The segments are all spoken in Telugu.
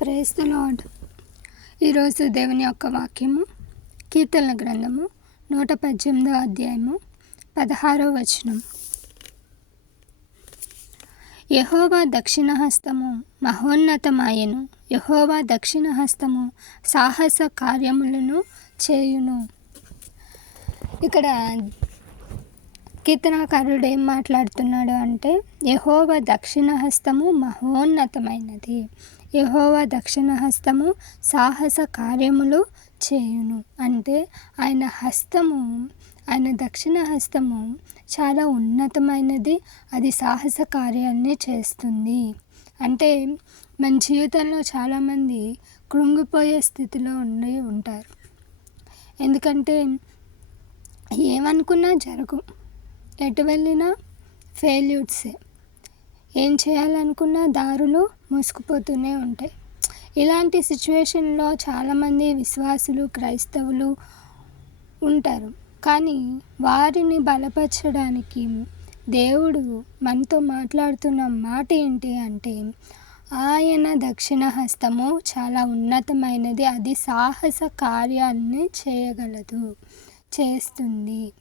ప్రేస్ ద లాడ్ ఈరోజు దేవుని యొక్క వాక్యము కీర్తన గ్రంథము నూట పద్దెనిమిదో అధ్యాయము పదహారో వచనం. యహోవా దక్షిణ హస్తము మహోన్నతమాయను. యహోవా దక్షిణ హస్తము సాహస కార్యములను చేయును. ఇక్కడ కీర్తనాకారుడు ఏం మాట్లాడుతున్నాడు అంటే యహోవ దక్షిణ హస్తము మహోన్నతమైనది. యహోవ దక్షిణ హస్తము సాహస కార్యములు చేయును. అంటే ఆయన హస్తము ఆయన దక్షిణ హస్తము చాలా ఉన్నతమైనది అది సాహస కార్యాన్ని చేస్తుంది. అంటే మన జీవితంలో చాలామంది కృంగిపోయే స్థితిలో ఉండి ఉంటారు. ఎందుకంటే ఏమనుకున్నా జరగవు ఎటు వెళ్ళినా ఫెయిల్యూర్సే ఏం. చేయాలనుకున్న దారులు మూసుకుపోతూనే ఉంటాయి. ఇలాంటి సిచ్యువేషన్లో చాలామంది విశ్వాసులు క్రైస్తవులు ఉంటారు. కానీ వారిని బలపరచడానికి దేవుడు మనతో మాట్లాడుతున్న మాట ఏంటి అంటే ఆయన దక్షిణ హస్తము చాలా ఉన్నతమైనది అది సాహస కార్యాన్ని చేయగలదు చేస్తుంది.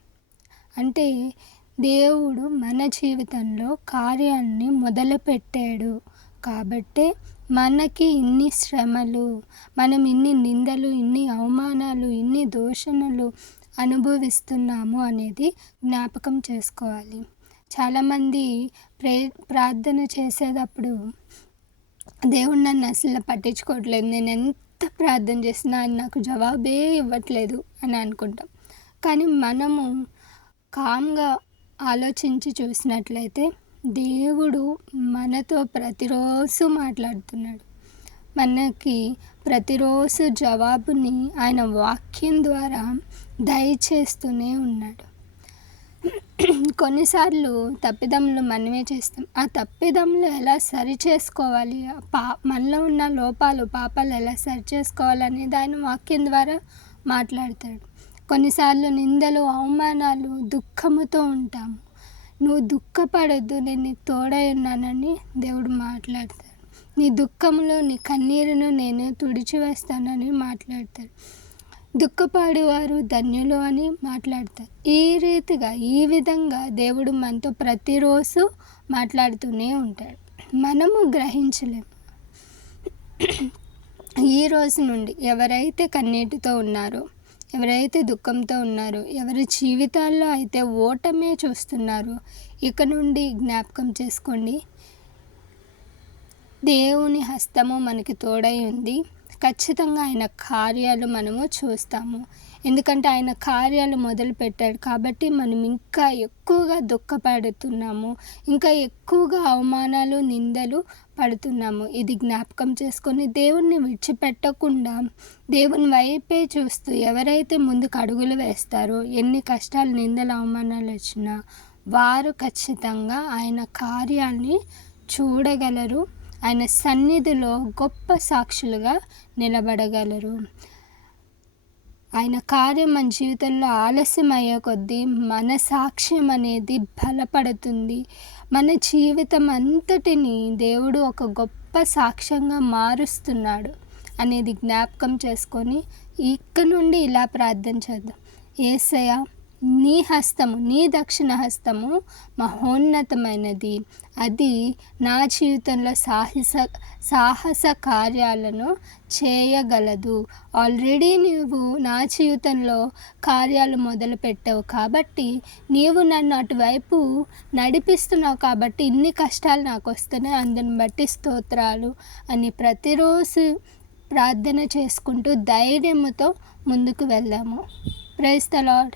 అంటే దేవుడు మన జీవితంలో కార్యాన్ని మొదలుపెట్టాడు కాబట్టే మనకి ఇన్ని శ్రమలు మనం ఇన్ని నిందలు ఇన్ని అవమానాలు ఇన్ని దూషణలు అనుభవిస్తున్నాము అనేది జ్ఞాపకం చేసుకోవాలి. చాలామంది ప్రే ప్రార్థన చేసేటప్పుడు దేవుడు నన్ను అసలు పట్టించుకోవట్లేదు నేను ఎంత ప్రార్థన చేసినా ఆయన నాకు జవాబే ఇవ్వట్లేదు అని అనుకుంటాం. కానీ మనము కామ్గా ఆలోచించి చూసినట్లయితే దేవుడు మనతో ప్రతిరోజు మాట్లాడుతున్నాడు. మనకి ప్రతిరోజు జవాబుని ఆయన వాక్యం ద్వారా దయచేస్తూనే ఉన్నాడు. కొన్నిసార్లు తప్పిదములు మనమే చేస్తాం. ఆ తప్పిదములు ఎలా సరి చేసుకోవాలి? పా మనలో ఉన్న లోపాలు పాపాలు ఎలా సరి చేసుకోవాలనేది ఆయన వాక్యం ద్వారా మాట్లాడతాడు. కొన్నిసార్లు నిందలు అవమానాలు దుఃఖముతో ఉంటాము నువ్వు దుఃఖపడద్దు నేను నీకు తోడై ఉన్నానని దేవుడు మాట్లాడతాడు. నీ దుఃఖంలో నీ కన్నీరును నేను తుడిచివేస్తానని మాట్లాడతాడు. దుఃఖపాడేవారు ధన్యులు అని మాట్లాడతారు. ఈ రీతిగా ఈ విధంగా దేవుడు మనతో ప్రతిరోజు మాట్లాడుతూనే ఉంటాడు. మనము గ్రహించలేము. ఈ రోజు నుండి ఎవరైతే కన్నీటితో ఉన్నారో ఎవరైతే దుఃఖంతో ఉన్నారో ఎవరి జీవితాల్లో అయితే ఓటమే చూస్తున్నారో ఇక నుండి జ్ఞాపకం చేసుకోండి. దేవుని హస్తము మనకి తోడై ఉంది. ఖచ్చితంగా ఆయన కార్యాలు మనము చూస్తాము. ఎందుకంటే ఆయన కార్యాలు మొదలు పెట్టాడు కాబట్టి మనం ఇంకా ఎక్కువగా దుఃఖపడుతున్నాము. ఇంకా ఎక్కువగా అవమానాలు నిందలు పడుతున్నాము. ఇది జ్ఞాపకం చేసుకొని దేవుణ్ణి విడిచిపెట్టకుండా దేవుని వైపే చూస్తూ ఎవరైతే ముందుకు అడుగులు వేస్తారో ఎన్ని కష్టాలు నిందలు అవమానాలు వచ్చినా వారు ఖచ్చితంగా ఆయన కార్యాన్ని చూడగలరు. ఆయన సన్నిధిలో గొప్ప సాక్షులుగా నిలబడగలరు. ఆయన కార్యం మన జీవితంలో ఆలస్యం అయ్యే కొద్దీ మన సాక్ష్యం అనేది బలపడుతుంది. మన జీవితం అంతటిని దేవుడు ఒక గొప్ప సాక్ష్యంగా మారుస్తున్నాడు అనేది జ్ఞాపకం చేసుకొని ఇక్కడ నుండి ఇలా ప్రార్థన చేద్దాం. ఏసయ్య నీ హస్తము నీ దక్షిణ హస్తము మహోన్నతమైనది. అది నా జీవితంలో సాహస సాహస కార్యాలను చేయగలదు. ఆల్రెడీ నీవు నా జీవితంలో కార్యాలు మొదలు పెట్టావు కాబట్టి నీవు నన్ను అటువైపు నడిపిస్తున్నావు కాబట్టి ఇన్ని కష్టాలు నాకు వస్తున్నాయి అందుని బట్టి స్తోత్రాలు అని ప్రతిరోజు ప్రార్థన చేసుకుంటూ ధైర్యముతో ముందుకు వెళ్దాము. Price the lord